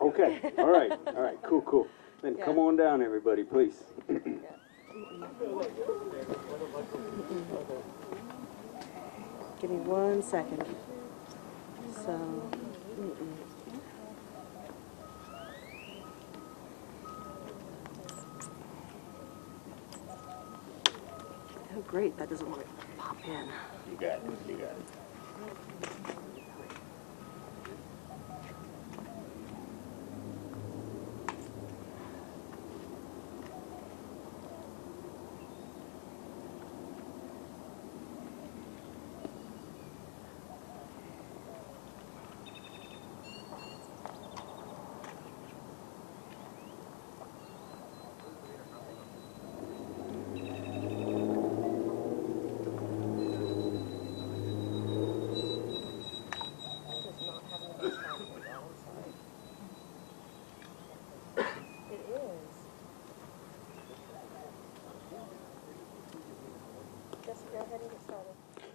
Okay, all right, cool, cool. Then come on down, everybody, please. Give me 1 second. So, oh great, that doesn't want to pop in. You got it, you got it.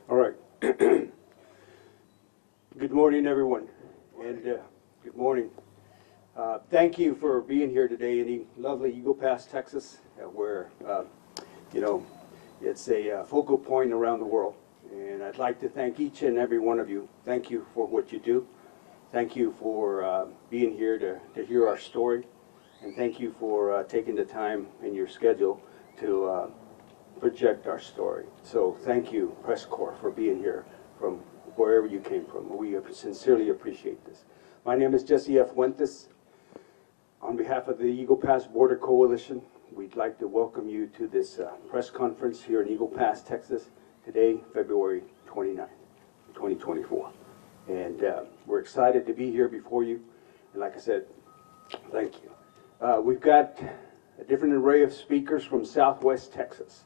All right. Good morning, everyone, and good morning. Thank you for being here today in lovely Eagle Pass, Texas, where, you know, it's a focal point around the world. And I'd like to thank each and every one of you. Thank you for what you do. Thank you for being here to hear our story. And thank you for taking the time in your schedule to project our story. So thank you, Press Corps, for being here from wherever you came from. We sincerely appreciate this. My name is Jesse F. Fuentes. On behalf of the Eagle Pass Border Coalition, we'd like to welcome you to this press conference here in Eagle Pass, Texas, today, February 29th, 2024. And we're excited to be here before you. And like I said, thank you. We've got a different array of speakers from Southwest Texas,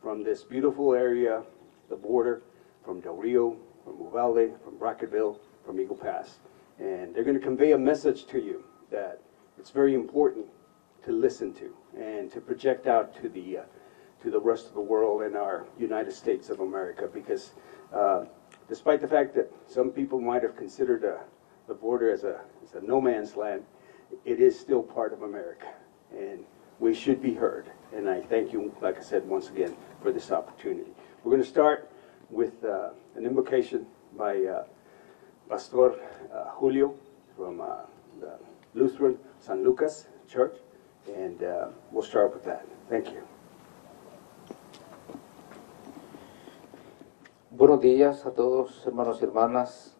from this beautiful area, the border, from Del Rio, from Uvalde, from Brackettville, from Eagle Pass. And they're going to convey a message to you that it's very important to listen to and to project out to the rest of the world and our United States of America, because despite the fact that some people might have considered the border as a no man's land, it is still part of America, and we should be heard. And I thank you, like I said, once again, for this opportunity. We're going to start with an invocation by Pastor Julio from the Lutheran San Lucas Church, and we'll start with that. Thank you. Buenos días a todos, hermanos y hermanas.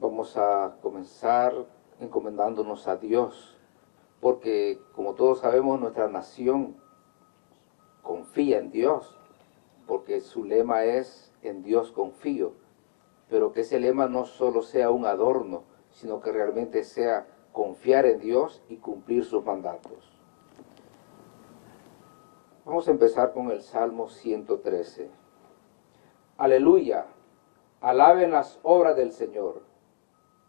Vamos a comenzar encomendándonos a Dios, porque como todos sabemos, nuestra nación confía en Dios, porque su lema es "en Dios confío", pero que ese lema no solo sea un adorno, sino que realmente sea confiar en Dios y cumplir sus mandatos. Vamos a empezar con el Salmo 113. Aleluya, alaben las obras del Señor,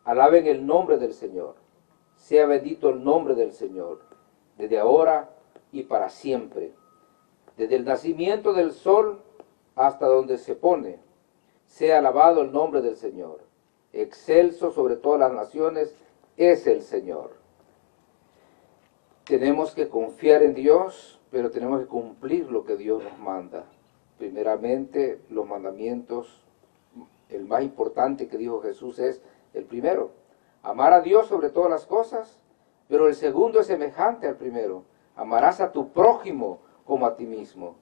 alaben el nombre del Señor, sea bendito el nombre del Señor, desde ahora y para siempre. Desde el nacimiento del sol hasta donde se pone, sea alabado el nombre del Señor. Excelso sobre todas las naciones es el Señor. Tenemos que confiar en Dios, pero tenemos que cumplir lo que Dios nos manda. Primeramente, los mandamientos, el más importante que dijo Jesús es el primero: amar a Dios sobre todas las cosas, pero el segundo es semejante al primero: amarás a tu prójimo como a ti mismo.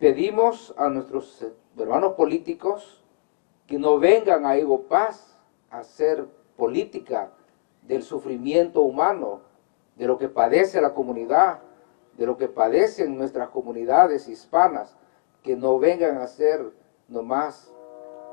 Pedimos a nuestros hermanos políticos que no vengan a Eagle Pass a hacer política del sufrimiento humano, de lo que padece la comunidad, de lo que padecen nuestras comunidades hispanas, que no vengan a hacer nomás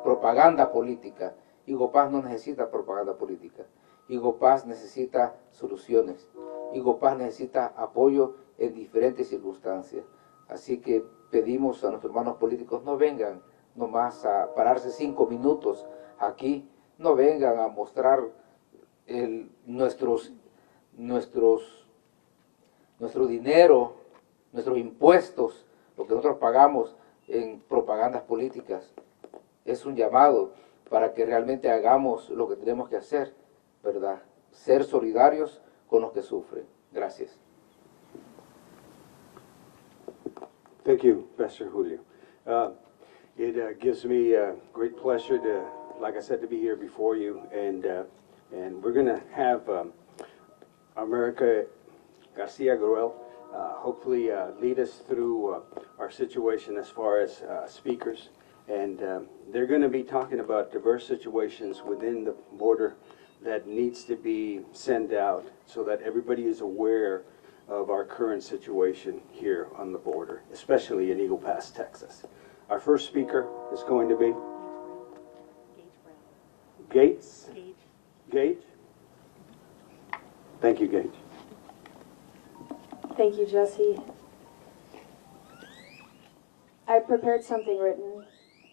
propaganda política. Eagle Pass no necesita propaganda política. Eagle Pass necesita soluciones. Eagle Pass necesita apoyo en diferentes circunstancias. Así que pedimos a nuestros hermanos políticos, no vengan nomás a pararse 5 minutos aquí, no vengan a mostrar nuestro dinero, nuestros impuestos, lo que nosotros pagamos en propagandas políticas. Es un llamado para que realmente hagamos lo que tenemos que hacer, ¿verdad? Ser solidarios con los que sufren. Gracias. Thank you, Pastor Julio. It gives me great pleasure to, like I said, to be here before you, and we're going to have America Garcia Gruel hopefully lead us through our situation as far as speakers, and they're going to be talking about diverse situations within the border that needs to be sent out so that everybody is aware of our current situation here on the border, especially in Eagle Pass, Texas. Our first speaker is going to be Gates. Gage. Thank you, Gage. Thank you, Jesse. I prepared something written,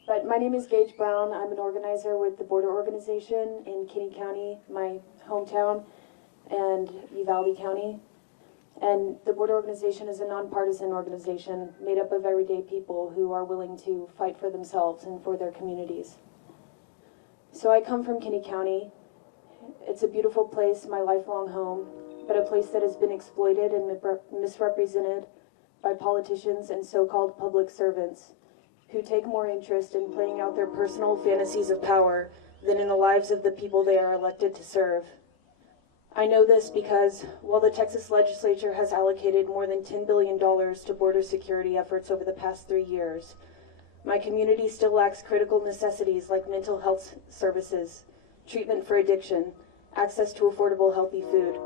but my name is Gage Brown. I'm an organizer with the Border Organization in Kinney County, my hometown, and Uvalde County. And the Border Organization is a nonpartisan organization made up of everyday people who are willing to fight for themselves and for their communities. So I come from Kinney County. It's a beautiful place, my lifelong home, but a place that has been exploited and misrepresented by politicians and so-called public servants who take more interest in playing out their personal fantasies of power than in the lives of the people they are elected to serve. I know this because while the Texas legislature has allocated more than $10 billion to border security efforts over the past 3 years, my community still lacks critical necessities like mental health services, treatment for addiction, access to affordable healthy food,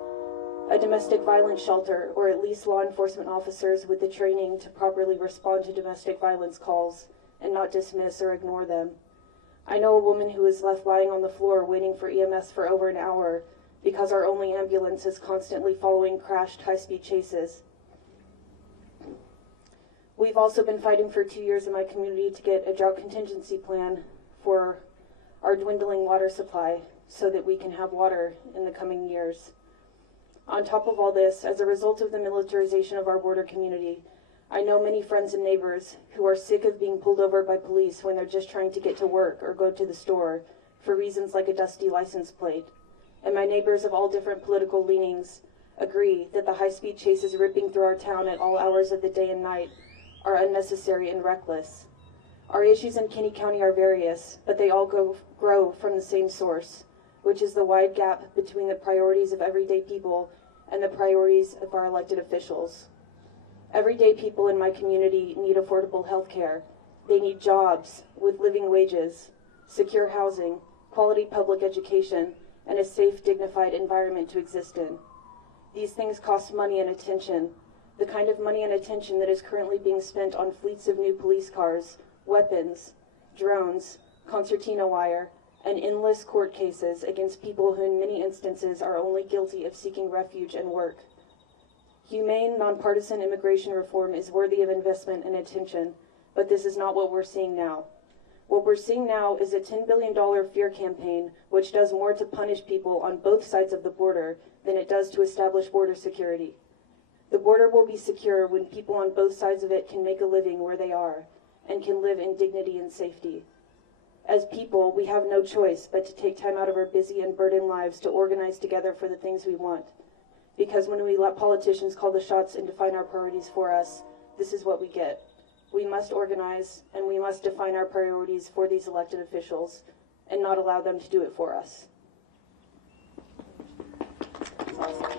a domestic violence shelter, or at least law enforcement officers with the training to properly respond to domestic violence calls and not dismiss or ignore them. I know a woman who is left lying on the floor waiting for EMS for over an hour because our only ambulance is constantly following crashed high-speed chases. We've also been fighting for 2 years in my community to get a drought contingency plan for our dwindling water supply so that we can have water in the coming years. On top of all this, as a result of the militarization of our border community, I know many friends and neighbors who are sick of being pulled over by police when they're just trying to get to work or go to the store for reasons like a dusty license plate. And my neighbors of all different political leanings agree that the high-speed chases ripping through our town at all hours of the day and night are unnecessary and reckless. Our issues in Kinney County are various, but they all grow from the same source, which is the wide gap between the priorities of everyday people and the priorities of our elected officials. Everyday people in my community need affordable health care. They need jobs with living wages, secure housing, quality public education, and a safe, dignified environment to exist in. These things cost money and attention, the kind of money and attention that is currently being spent on fleets of new police cars, weapons, drones, concertina wire, and endless court cases against people who in many instances are only guilty of seeking refuge and work. Humane, nonpartisan immigration reform is worthy of investment and attention, but this is not what we're seeing now. What we're seeing now is a $10 billion fear campaign which does more to punish people on both sides of the border than it does to establish border security. The border will be secure when people on both sides of it can make a living where they are and can live in dignity and safety. As people, we have no choice but to take time out of our busy and burdened lives to organize together for the things we want. Because when we let politicians call the shots and define our priorities for us, this is what we get. We must organize and we must define our priorities for these elected officials and not allow them to do it for us. That's awesome.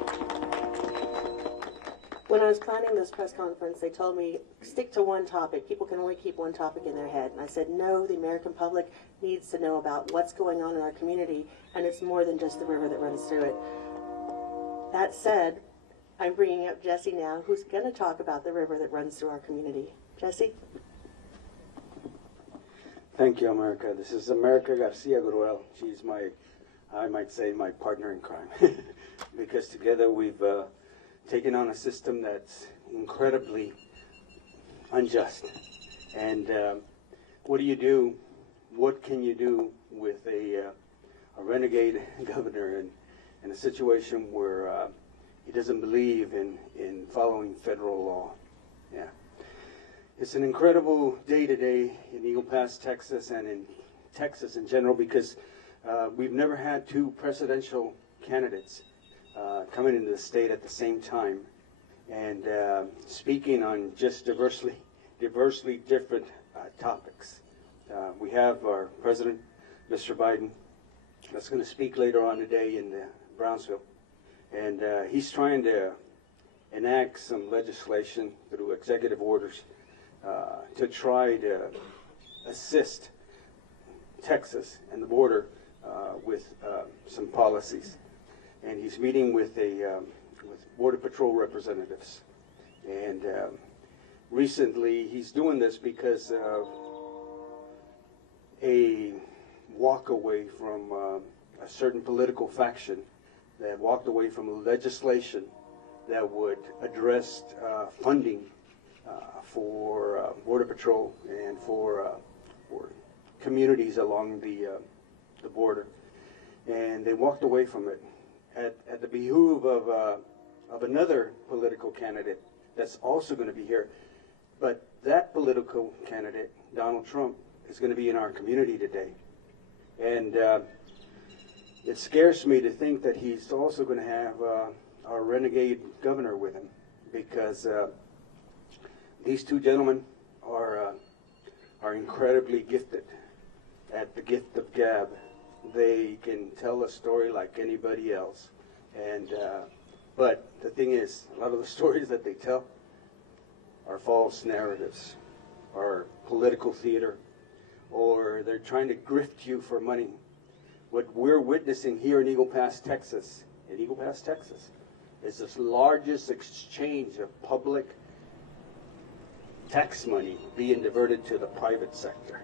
When I was planning this press conference, they told me, stick to one topic. People can only keep one topic in their head. And I said, no, the American public needs to know about what's going on in our community, and it's more than just the river that runs through it. That said, I'm bringing up Jesse now, who's going to talk about the river that runs through our community. Jesse? Thank you, America. This is America Garcia Gruel. She's I might say, my partner in crime. Because together we've taken on a system that's incredibly unjust. And what do you do? What can you do with a renegade governor in a situation where he doesn't believe in following federal law? Yeah. It's an incredible day today in Eagle Pass, Texas, and in Texas in general, because we've never had two presidential candidates coming into the state at the same time and speaking on just diversely different topics. We have our president, Mr. Biden, that's going to speak later on today in Brownsville. And he's trying to enact some legislation through executive orders to try to assist Texas and the border with some policies. And he's meeting with with Border Patrol representatives. And recently he's doing this because of a walk away from a certain political faction that walked away from legislation that would address funding for Border Patrol and for communities along the border. And they walked away from it at the behoove of another political candidate that's also going to be here. But that political candidate, Donald Trump, is going to be in our community today. And it scares me to think that he's also going to have our renegade governor with him, because these two gentlemen are incredibly gifted at the gift of gab. They can tell a story like anybody else. And but the thing is, a lot of the stories that they tell are false narratives, or political theater, or they're trying to grift you for money. What we're witnessing here in Eagle Pass, Texas, is this largest exchange of public tax money being diverted to the private sector,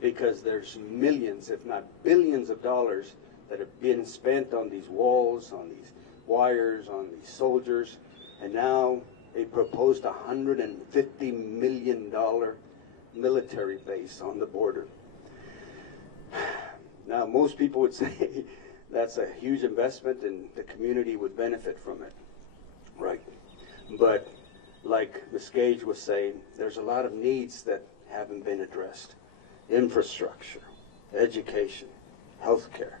because there's millions, if not billions of dollars that have been spent on these walls, on these wires, on these soldiers, and now they proposed $150 million military base on the border. Now, most people would say that's a huge investment and the community would benefit from it, right? But like Ms. Gage was saying, there's a lot of needs that haven't been addressed. Infrastructure, education, healthcare,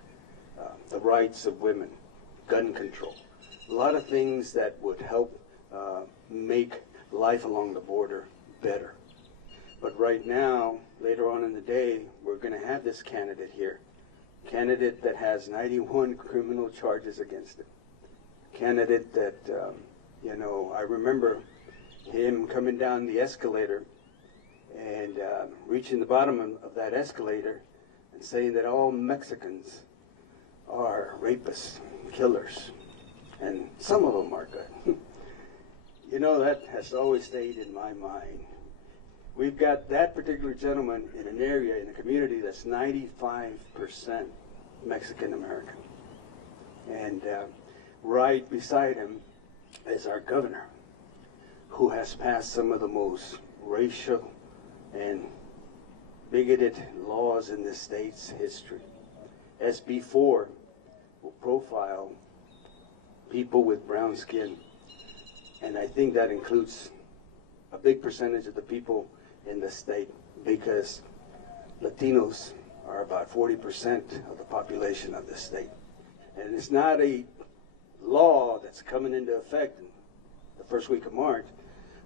the rights of women, gun control, a lot of things that would help make life along the border better. But right now, later on in the day, we're going to have this candidate here. Candidate that has 91 criminal charges against him. Candidate that, you know, I remember him coming down the escalator and reaching the bottom of that escalator and saying that all Mexicans are rapists, killers, and some of them are good. You know, that has always stayed in my mind. We've got that particular gentleman in an area, in a community that's 95% Mexican American. And right beside him is our governor, who has passed some of the most racial and bigoted laws in the state's history. SB 4 will profile people with brown skin, and I think that includes a big percentage of the people in the state, because Latinos are about 40% of the population of the state. And it's not a law that's coming into effect in the first week of March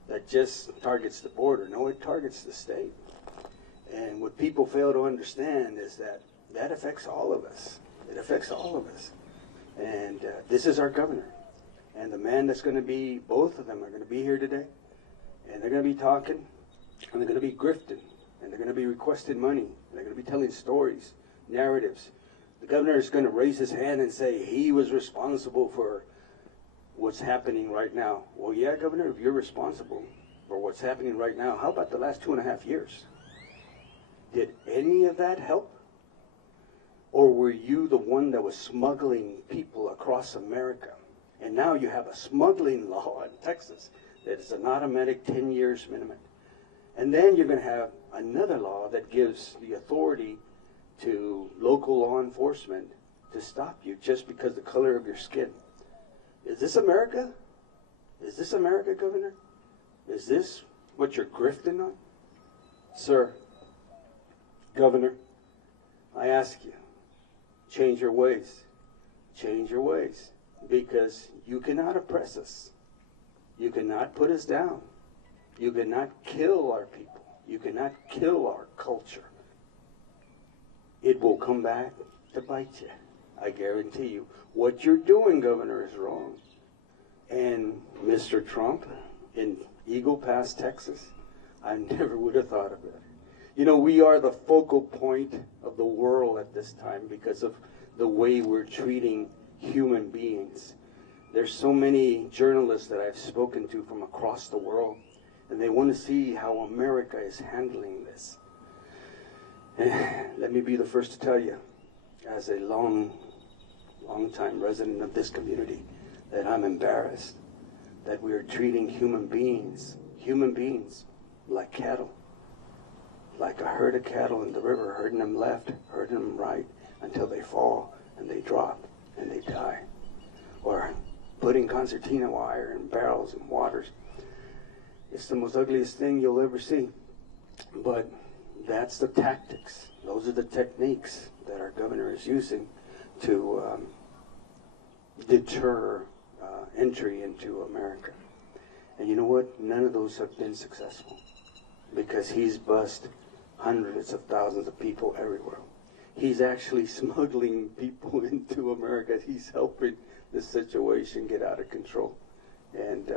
that just targets the border. No, it targets the state. And what people fail to understand is that that affects all of us. It affects all of us. And this is our governor. And the man that's going to be, both of them are going to be here today. And they're going to be talking, and they're going to be grifting, and they're going to be requesting money, and they're going to be telling stories, narratives. The governor is going to raise his hand and say he was responsible for what's happening right now. Well, yeah, Governor, if you're responsible for what's happening right now, how about the last 2.5 years? Did any of that help? Or were you the one that was smuggling people across America? And now you have a smuggling law in Texas that is an automatic 10 years minimum. And then you're going to have another law that gives the authority to local law enforcement to stop you just because of the color of your skin. Is this America? Is this America, Governor? Is this what you're grifting on? Sir, Governor, I ask you, change your ways. change your ways, because you cannot oppress us. You cannot put us down. You cannot kill our people. You cannot kill our culture. It will come back to bite you. I guarantee you. What you're doing, Governor, is wrong. And Mr. Trump in Eagle Pass, Texas, I never would have thought of it. You know, we are the focal point of the world at this time because of the way we're treating human beings. There's so many journalists that I've spoken to from across the world, and they want to see how America is handling this. And let me be the first to tell you, as a long-time resident of this community, that I'm embarrassed that we are treating human beings like cattle, like a herd of cattle in the river, herding them left, herding them right, until they fall and they drop and they die. Or putting concertina wire in barrels and waters. It's the most ugliest thing you'll ever see. But that's the tactics. Those are the techniques that our governor is using to deter entry into America. And you know what? None of those have been successful, because he's bussed hundreds of thousands of people everywhere. He's actually smuggling people into America. He's helping the situation get out of control. And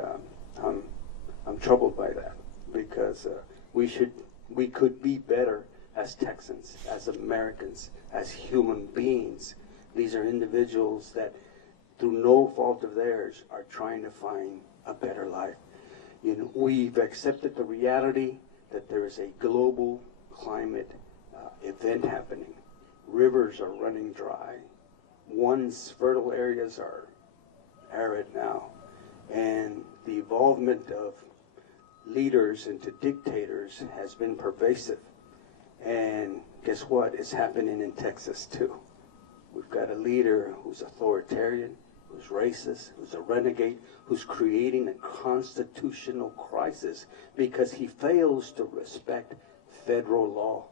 I'm troubled by that, because we could be better as Texans, as Americans, as human beings. These are individuals that, through no fault of theirs, are trying to find a better life. You know, we've accepted the reality that there is a global climate event happening. Rivers are running dry. Once fertile areas are arid now. And the involvement of leaders into dictators has been pervasive. And guess what? It's happening in Texas too. We've got a leader who's authoritarian, who's racist, who's a renegade, who's creating a constitutional crisis because he fails to respect federal law.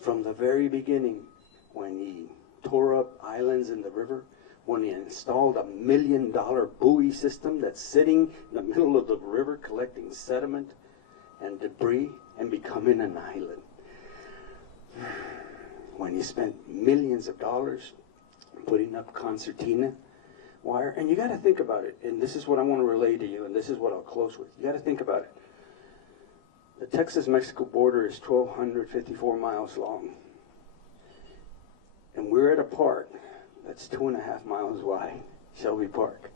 From the very beginning, when he tore up islands in the river, when he installed $1 million buoy system that's sitting in the middle of the river collecting sediment and debris and becoming an island. When he spent millions of dollars putting up concertina wire, and you got to think about it, and this is what I want to relay to you, and this is what I'll close with. You got to think about it. The Texas-Mexico border is 1,254 miles long, and we're at a park that's 2.5 miles wide, Shelby Park.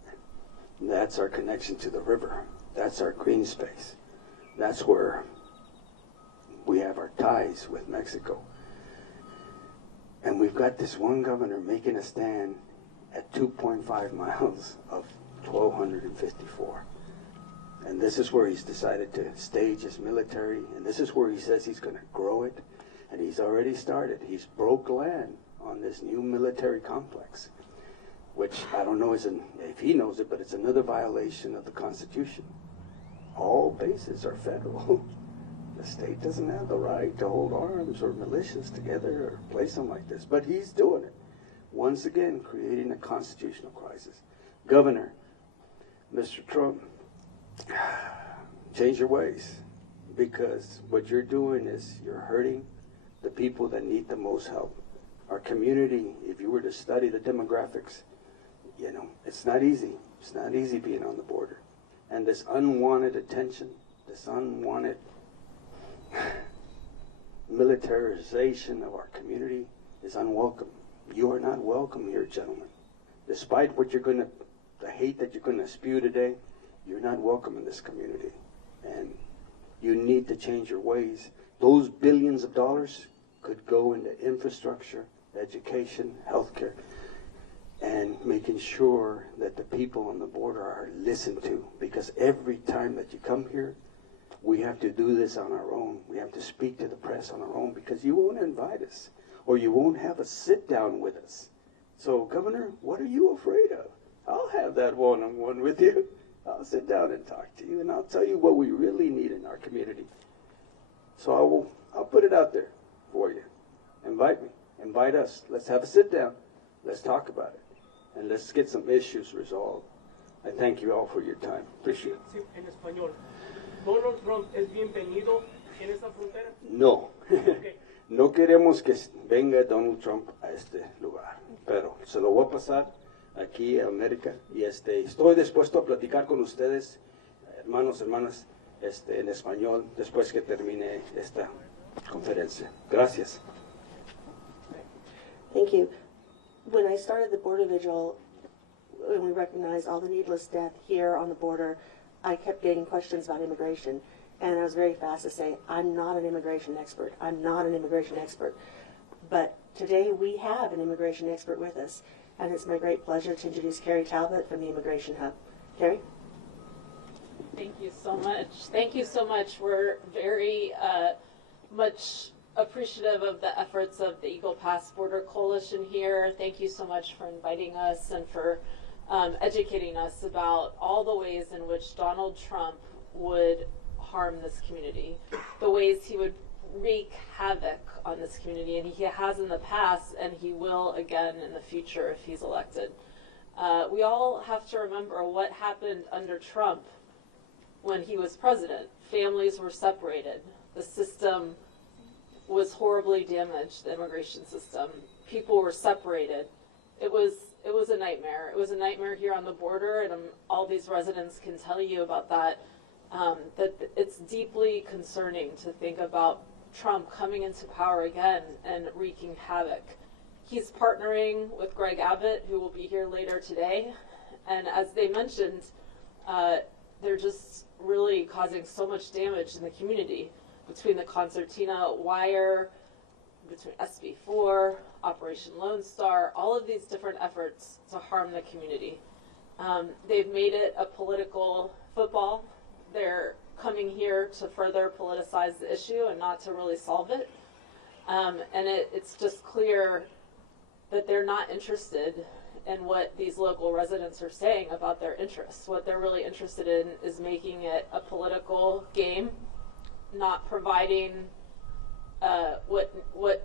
That's our connection to the river. That's our green space. That's where we have our ties with Mexico. And we've got this one governor making a stand at 2.5 miles of 1,254. And this is where he's decided to stage his military, and this is where he says he's going to grow it. And he's already started. He's broke land on this new military complex, which I don't know if he knows it, but it's another violation of the Constitution. All bases are federal. The state doesn't have the right to hold arms or militias together or place them like this, but he's doing it. Once again, creating a constitutional crisis. Governor, Mr. Trump, change your ways, because what you're doing is you're hurting the people that need the most help. Our community, if you were to study the demographics, you know, it's not easy. It's not easy being on the border. And this unwanted attention, this unwanted militarization of our community is unwelcome. You are not welcome here, gentlemen. Despite what the hate that you're going to spew today, you're not welcome in this community. And you need to change your ways. Those billions of dollars could go into infrastructure, education, healthcare, and making sure that the people on the border are listened to. Because every time that you come here, we have to do this on our own. We have to speak to the press on our own, because you won't invite us, or you won't have a sit down with us. So, Governor, what are you afraid of? I'll have that one-on-one with you. I'll sit down and talk to you, and I'll tell you what we really need in our community. So I'll put it out there for you. Invite me. Invite us. Let's have a sit down. Let's talk about it. and let's get some issues resolved. I thank you all for your time. Appreciate it. Sí, en español. Donald Trump es bienvenido en esa frontera. No, Ok. no queremos que venga Donald Trump a este lugar, pero se lo voy a pasar aquí a América y estoy dispuesto a platicar con ustedes, hermanos, hermanas, en español después que termine esta conferencia. Gracias. Thank you. When I started the border vigil, when we recognized all the needless death here on the border, I kept getting questions about immigration. And I was very fast to say, I'm not an immigration expert. I'm not an immigration expert. But today we have an immigration expert with us. And it's my great pleasure to introduce Carrie Talbot from the Immigration Hub. Carrie? Thank you so much. Thank you so much. We're very much appreciative of the efforts of the Eagle Pass Border Coalition here. Thank you so much for inviting us and for educating us about all the ways in which Donald Trump would harm this community, the ways he would wreak havoc on this community, and he has in the past, and he will again in the future if he's elected. We all have to remember what happened under Trump when he was president. Families were separated. The system was horribly damaged, the immigration system. People were separated. It was a nightmare. It was a nightmare here on the border, and all these residents can tell you about that. That it's deeply concerning to think about Trump coming into power again and wreaking havoc. He's partnering with Greg Abbott, who will be here later today, and as they mentioned, they're just really causing so much damage in the community between the concertina wire, between SB4, Operation Lone Star, all of these different efforts to harm the community. They've made it a political football. They're coming here to further politicize the issue and not to really solve it. And it's just clear that they're not interested in what these local residents are saying about their interests. What they're really interested in is making it a political game, not providing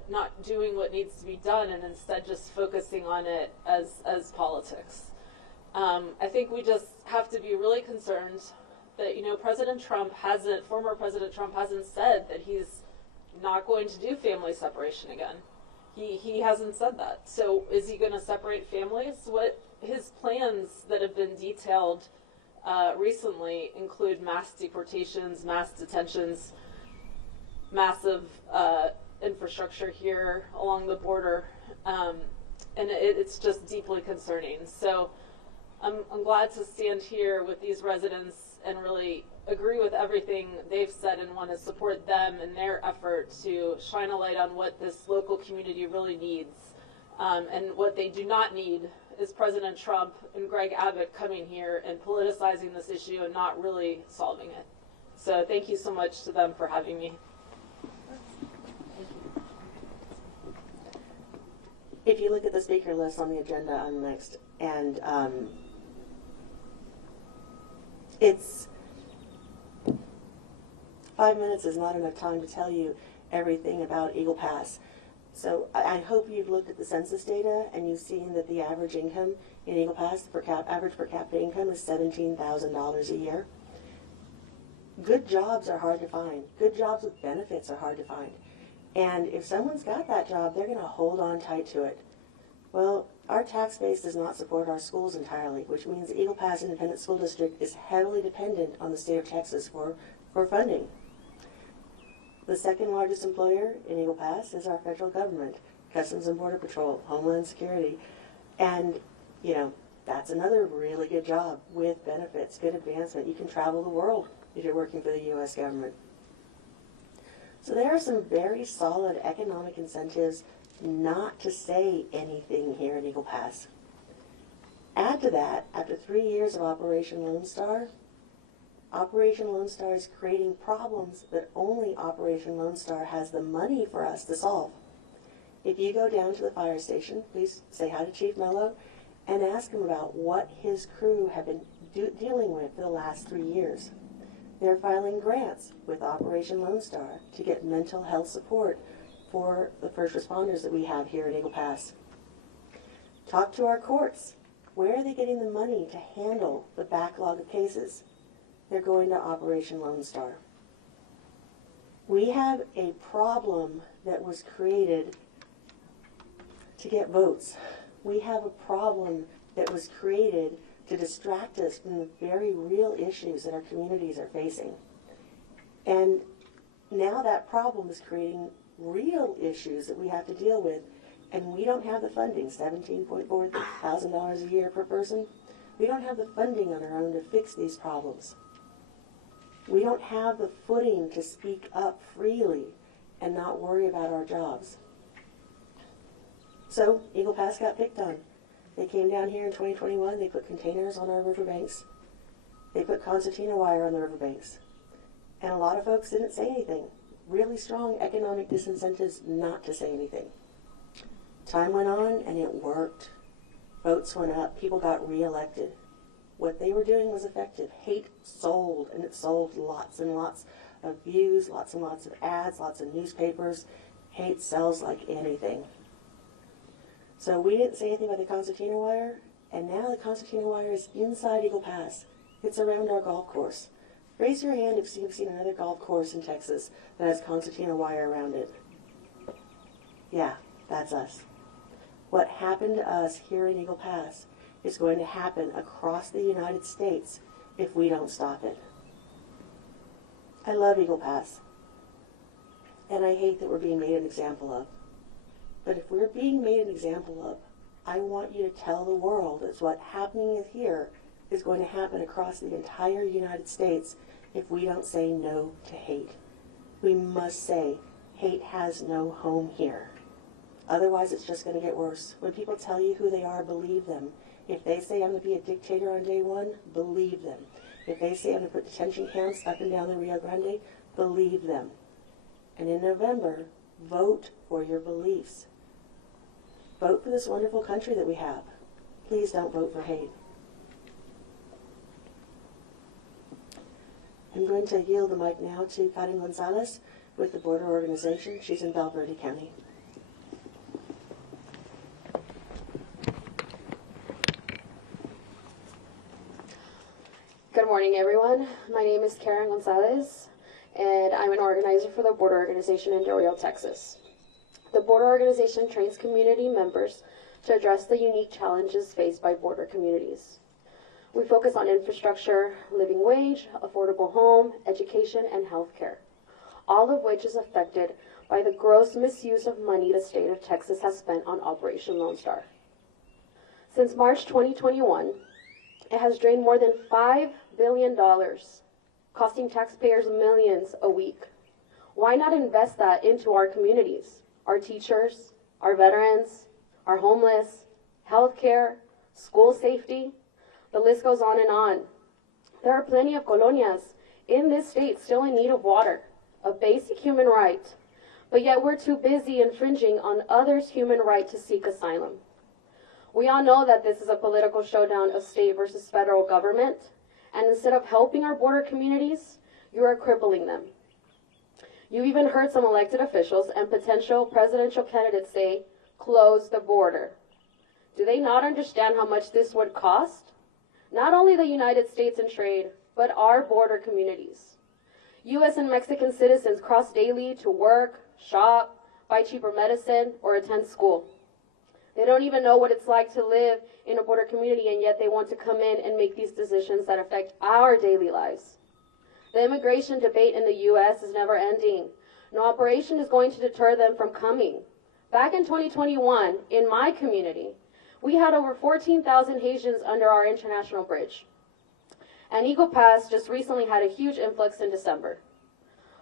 not doing what needs to be done, and instead just focusing on it as politics. I think we just have to be really concerned that, former President Trump hasn't said that he's not going to do family separation again. He hasn't said that. So is he going to separate families? What his plans that have been detailed recently include mass deportations, mass detentions, massive infrastructure here along the border, and it's just deeply concerning. So I'm glad to stand here with these residents and really agree with everything they've said and want to support them in their effort to shine a light on what this local community really needs. And what they do not need is President Trump and Greg Abbott coming here and politicizing this issue and not really solving it. So thank you so much to them for having me. If you look at the speaker list on the agenda, I'm next, and it's 5 minutes is not enough time to tell you everything about Eagle Pass. So I hope you've looked at the census data and you've seen that the average income in Eagle Pass, the average per capita income is $17,000 a year. Good jobs are hard to find. Good jobs with benefits are hard to find. And if someone's got that job, they're going to hold on tight to it. Well, our tax base does not support our schools entirely, which means the Eagle Pass Independent School District is heavily dependent on the state of Texas for funding. The second largest employer in Eagle Pass is our federal government, Customs and Border Patrol, Homeland Security. And, you know, that's another really good job with benefits, good advancement. You can travel the world if you're working for the U.S. government. So there are some very solid economic incentives not to say anything here in Eagle Pass. Add to that, after 3 years of Operation Lone Star is creating problems that only Operation Lone Star has the money for us to solve. If you go down to the fire station, please say hi to Chief Mello and ask him about what his crew have been dealing with for the last 3 years. They're filing grants with Operation Lone Star to get mental health support for the first responders that we have here at Eagle Pass. Talk to our courts. Where are they getting the money to handle the backlog of cases? They're going to Operation Lone Star. We have a problem that was created to get votes. We have a problem that was created to distract us from the very real issues that our communities are facing. And now that problem is creating real issues that we have to deal with, and we don't have the funding, $17.4 thousand a year per person. We don't have the funding on our own to fix these problems. We don't have the footing to speak up freely and not worry about our jobs. So Eagle Pass got picked on. They came down here in 2021, they put containers on our riverbanks. They put concertina wire on the riverbanks. And a lot of folks didn't say anything. Really strong economic disincentives not to say anything. Time went on and it worked. Votes went up, people got reelected. What they were doing was effective. Hate sold, and it sold lots and lots of views, lots and lots of ads, lots of newspapers. Hate sells like anything. So we didn't say anything about the concertina wire, and now the concertina wire is inside Eagle Pass. It's around our golf course. Raise your hand if you've seen another golf course in Texas that has concertina wire around it. Yeah, that's us. What happened to us here in Eagle Pass is going to happen across the United States if we don't stop it. I love Eagle Pass, and I hate that we're being made an example of. But if we're being made an example of, I want you to tell the world that what's happening here is going to happen across the entire United States if we don't say no to hate. We must say hate has no home here. Otherwise, it's just going to get worse. When people tell you who they are, believe them. If they say I'm going to be a dictator on day one, believe them. If they say I'm going to put detention camps up and down the Rio Grande, believe them. And in November, vote for your beliefs. Vote for this wonderful country that we have. Please don't vote for hate. I'm going to yield the mic now to Karen Gonzalez with the Border Organization. She's in Valverde County. Good morning, everyone. My name is Karen Gonzalez, and I'm an organizer for the Border Organization in Del Rio, Texas. The Border Organization trains community members to address the unique challenges faced by border communities. We focus on infrastructure, living wage, affordable home, education, and healthcare, all of which is affected by the gross misuse of money the state of Texas has spent on Operation Lone Star. Since March 2021, it has drained more than $5 billion, costing taxpayers millions a week. Why not invest that into our communities, our teachers, our veterans, our homeless, healthcare, school safety? The list goes on and on. There are plenty of colonias in this state still in need of water, a basic human right, but yet we're too busy infringing on others' human right to seek asylum. We all know that this is a political showdown of state versus federal government, and instead of helping our border communities, you are crippling them. You even heard some elected officials and potential presidential candidates say, close the border. Do they not understand how much this would cost? Not only the United States in trade, but our border communities. U.S. and Mexican citizens cross daily to work, shop, buy cheaper medicine, or attend school. They don't even know what it's like to live in a border community, and yet they want to come in and make these decisions that affect our daily lives. The immigration debate in the U.S. is never ending. No operation is going to deter them from coming. Back in 2021, in my community, we had over 14,000 Haitians under our international bridge. And Eagle Pass just recently had a huge influx in December.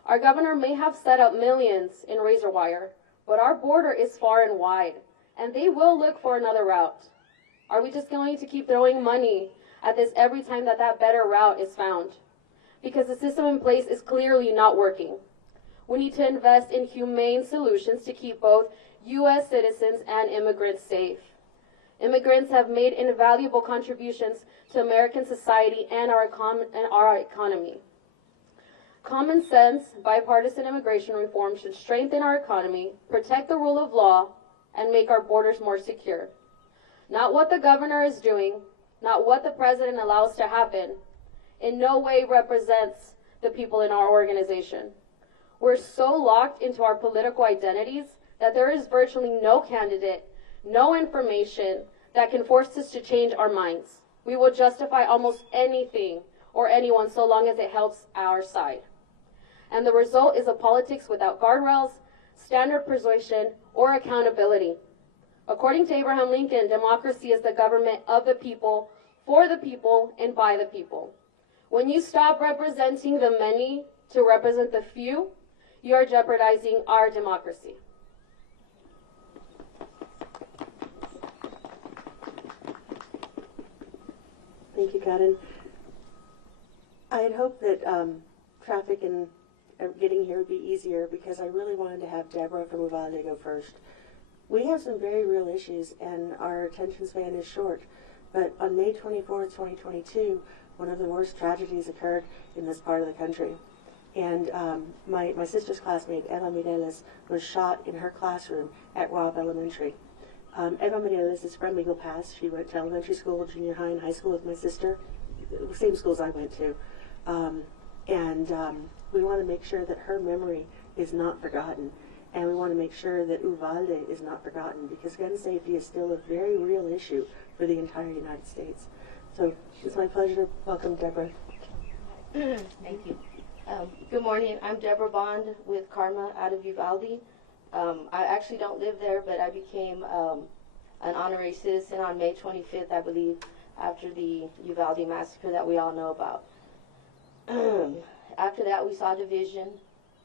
Our governor may have set up millions in razor wire, but our border is far and wide, and they will look for another route. Are we just going to keep throwing money at this every time that better route is found? Because the system in place is clearly not working. We need to invest in humane solutions to keep both U.S. citizens and immigrants safe. Immigrants have made invaluable contributions to American society and our economy. Common sense, bipartisan immigration reform should strengthen our economy, protect the rule of law, and make our borders more secure. Not what the governor is doing, not what the president allows to happen, in no way represents the people in our organization. We're so locked into our political identities that there is virtually no candidate, no information that can force us to change our minds. We will justify almost anything or anyone so long as it helps our side. And the result is a politics without guardrails, standard persuasion, or accountability. According to Abraham Lincoln, democracy is the government of the people, for the people, and by the people. When you stop representing the many to represent the few, you are jeopardizing our democracy. Thank you, Karen. I had hoped that traffic and getting here would be easier because I really wanted to have Deborah from Uvalde go first. We have some very real issues and our attention span is short. But on May 24th, 2022, one of the worst tragedies occurred in this part of the country. And my sister's classmate, Eva Mireles, was shot in her classroom at Robb Elementary. Eva Mireles is from Eagle Pass. She went to elementary school, junior high, and high school with my sister, the same schools I went to. We want to make sure that her memory is not forgotten. And we want to make sure that Uvalde is not forgotten because gun safety is still a very real issue for the entire United States. So it's my pleasure to welcome Deborah. Thank you. Good morning. I'm Deborah Bond with Karma out of Uvalde. I actually don't live there, but I became an honorary citizen on May 25th, I believe, after the Uvalde massacre that we all know about. After that, we saw division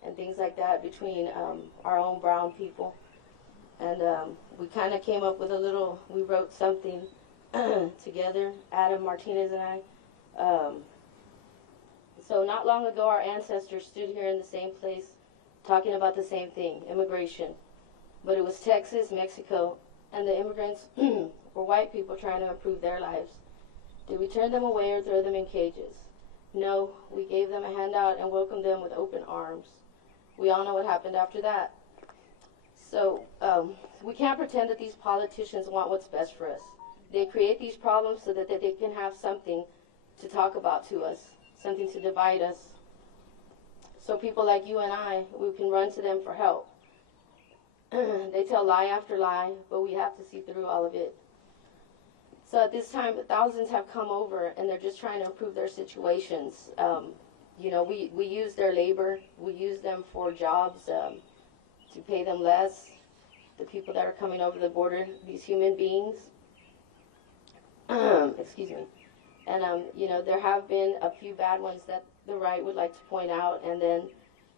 and things like that between our own brown people. And we kind of came up with we wrote something together, Adam Martinez and I. So not long ago, our ancestors stood here in the same place talking about the same thing, immigration. But it was Texas, Mexico, and the immigrants were white people trying to improve their lives. Did we turn them away or throw them in cages? No, we gave them a handout and welcomed them with open arms. We all know what happened after that. So we can't pretend that these politicians want what's best for us. They create these problems so that they can have something to talk about to us, something to divide us. So people like you and I, we can run to them for help. They tell lie after lie, but we have to see through all of it. So at this time, thousands have come over, and they're just trying to improve their situations. We use their labor. We use them for jobs to pay them less. The people that are coming over the border, these human beings. Excuse me. And, there have been a few bad ones that the right would like to point out and then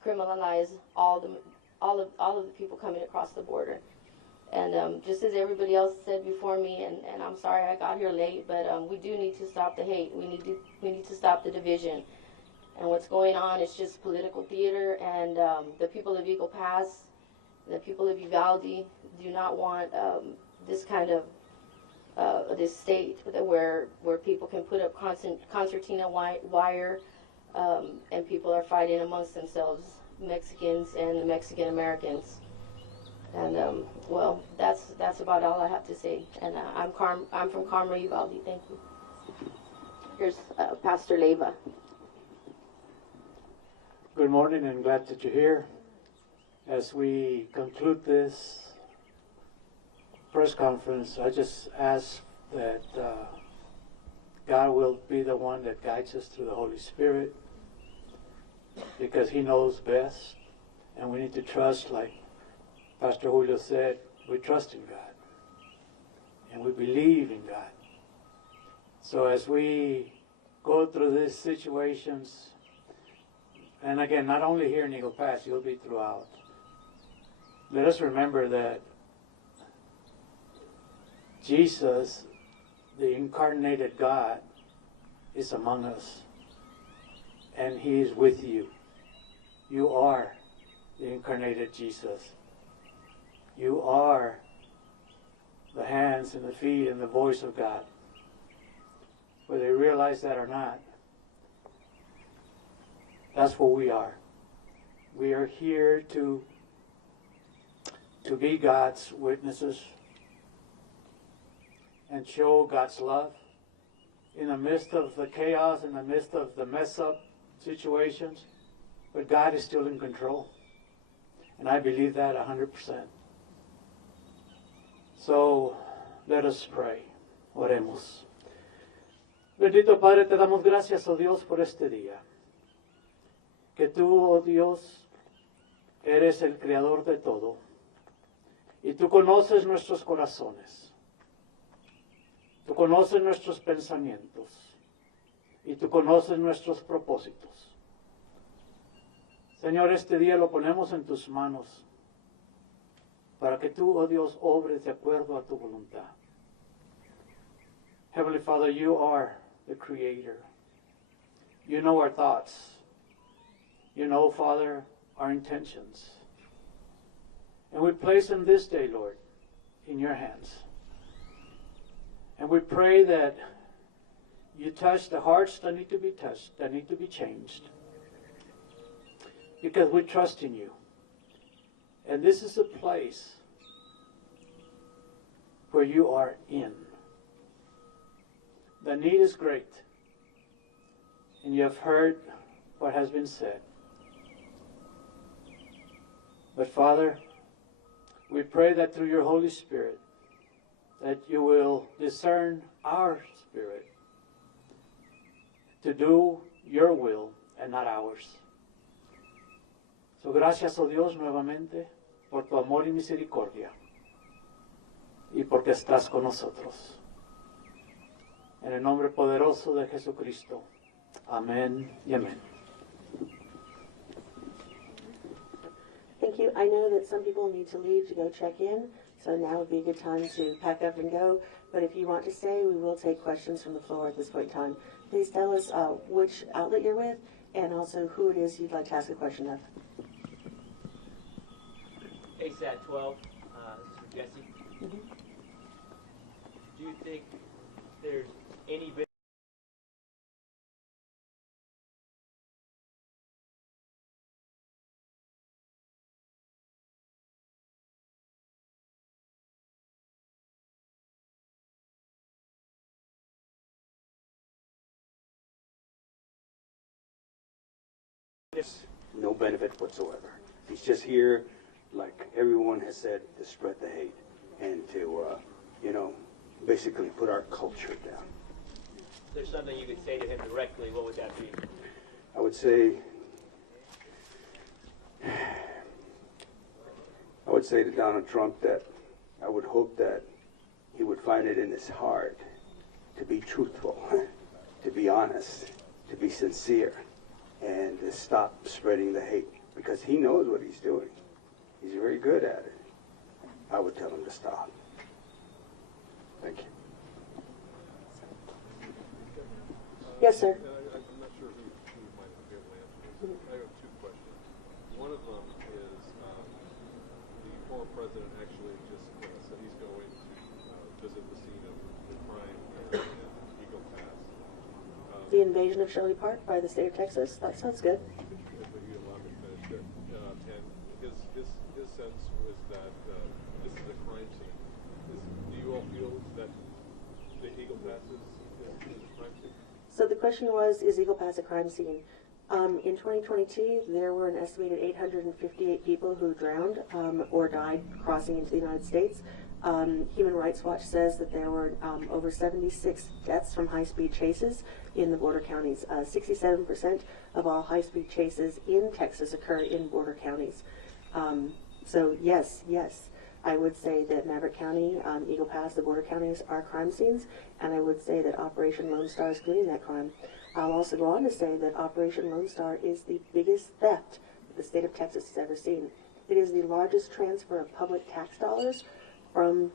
criminalize all of the people coming across the border. And just as everybody else said before me, and I'm sorry I got here late, but we do need to stop the hate. We need to stop the division. And what's going on is just political theater, and the people of Eagle Pass, the people of Uvalde do not want this kind of this state where people can put up concertina wire and people are fighting amongst themselves, Mexicans and Mexican Americans. And well, that's about all I have to say. And I'm from Karma, Uvalde. Thank you. Here's Pastor Leyva. Good morning and glad that you're here. As we conclude this press conference, I just ask that God will be the one that guides us through the Holy Spirit because He knows best, and we need to trust, like Pastor Julio said, we trust in God and we believe in God. So as we go through these situations, and again, not only here in Eagle Pass, you'll be throughout, let us remember that Jesus, the incarnated God, is among us, and He is with you. You are the incarnated Jesus. You are the hands and the feet and the voice of God. Whether you realize that or not, that's what we are. We are here to be God's witnesses. and show God's love in the midst of the chaos, in the midst of the mess up situations. But God is still in control. And I believe that 100%. So let us pray. Oremos. Bendito Padre, te damos gracias, oh Dios, por este día. Que tú, oh Dios, eres el creador de todo. Y tú conoces nuestros corazones. Tú conoces nuestros pensamientos. Y tú conoces nuestros propósitos. Señor, este día lo ponemos en tus manos para que tú, oh Dios, obres de acuerdo a tu voluntad. Heavenly Father, you are the Creator. You know our thoughts. You know, Father, our intentions. And we place them this day, Lord, in your hands. And we pray that you touch the hearts that need to be touched, that need to be changed. Because we trust in you. And this is a place where you are in. The need is great. And you have heard what has been said. But Father, we pray that through your Holy Spirit, that you will discern our spirit to do your will and not ours. So gracias, oh Dios, nuevamente por tu amor y misericordia y porque estás con nosotros. En el nombre poderoso de Jesucristo. Amén y amén. Thank you. I know that some people need to leave to go check in, so now would be a good time to pack up and go. But if you want to stay, we will take questions from the floor at this point in time. Please tell us which outlet you're with and also who it is you'd like to ask a question of. ASAT 12, this is for Jesse. Do you think there's any No benefit whatsoever. He's just here, like everyone has said, to spread the hate and to, basically put our culture down. If there's something you could say to him directly, what would that be? I would say to Donald Trump that I would hope that he would find it in his heart to be truthful, to be honest, to be sincere, and to stop spreading the hate, because he knows what he's doing. He's very good at it. I would tell him to stop. Thank you. Yes, sir. I'm not sure who might be able to answer this. I have two questions. One of them is the former president actually just said he's going to visit the scene of the crime in Eagle Pass. The invasion of Shelley Park by the state of Texas. That sounds good. If you allow me to finish it. And his sense was that this is a crime scene. Do you all feel that the Eagle Pass is a crime scene? So the question was, is Eagle Pass a crime scene? In 2022, there were an estimated 858 people who drowned or died crossing into the United States. Human Rights Watch says that there were over 76 deaths from high-speed chases in the border counties. 67% of all high-speed chases in Texas occur in border counties. So yes, I would say that Maverick County, Eagle Pass, the border counties are crime scenes, and I would say that Operation Lone Star is committing that crime. I'll also go on to say that Operation Lone Star is the biggest theft that the state of Texas has ever seen. It is the largest transfer of public tax dollars from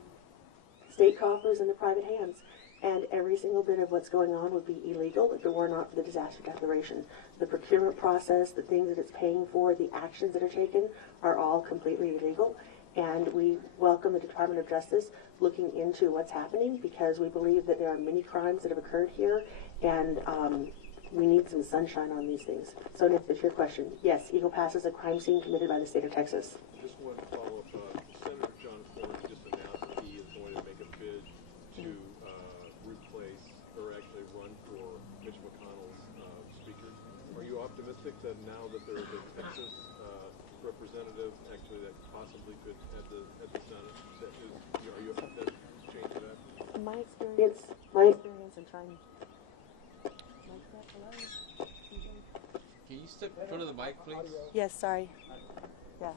state coffers into private hands. And every single bit of what's going on would be illegal if it were not for the disaster declaration. The procurement process, the things that it's paying for, the actions that are taken are all completely illegal. And we welcome the Department of Justice looking into what's happening, because we believe that there are many crimes that have occurred here, and we need some sunshine on these things. So Nick, that's your question. Yes, Eagle Pass is a crime scene committed by the state of Texas. Just one follow-up. Senator John Cornyn just announced that he is going to make a bid to realistic that now that there is a Texas representative actually that possibly could head the Senate? That is, are you that change that? My experience in trying. Can you step in front of the mic, please? Yes, sorry. Yeah.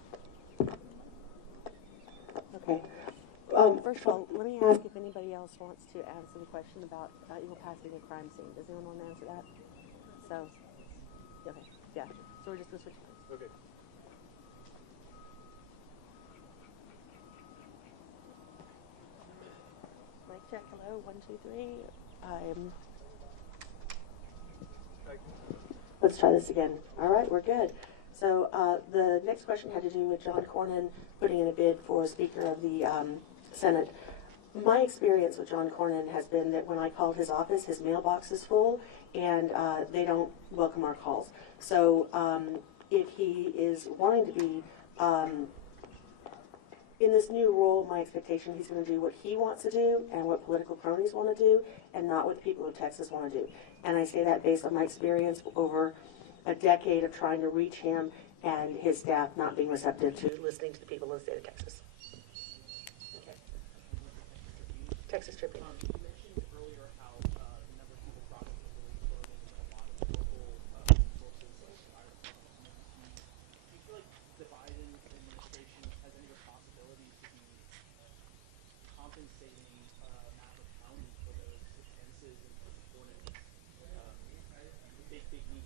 Okay. First of all, let me ask if anybody else wants to answer the question about Eagle Pass being a crime scene. Does anyone want to answer that? So, okay, yeah. So we're just going to switch. Okay. Mic check. Hello. 1, 2, 3. Let's try this again. All right, we're good. So the next question had to do with John Cornyn putting in a bid for Speaker of the Senate. My experience with John Cornyn has been that when I called his office, his mailbox is full, and they don't welcome our calls. So if he is wanting to be in this new role, my expectation, he's going to do what he wants to do and what political cronies want to do, and not what the people of Texas want to do. And I say that based on my experience over a decade of trying to reach him and his staff not being receptive to listening to the people of the state of Texas. Okay. Texas Tribune. You mentioned earlier how a number of people brought up the really a lot of local resources like fire departments. Do you feel like the Biden administration has any responsibility to be compensating Napa County for those expenses and components, the big need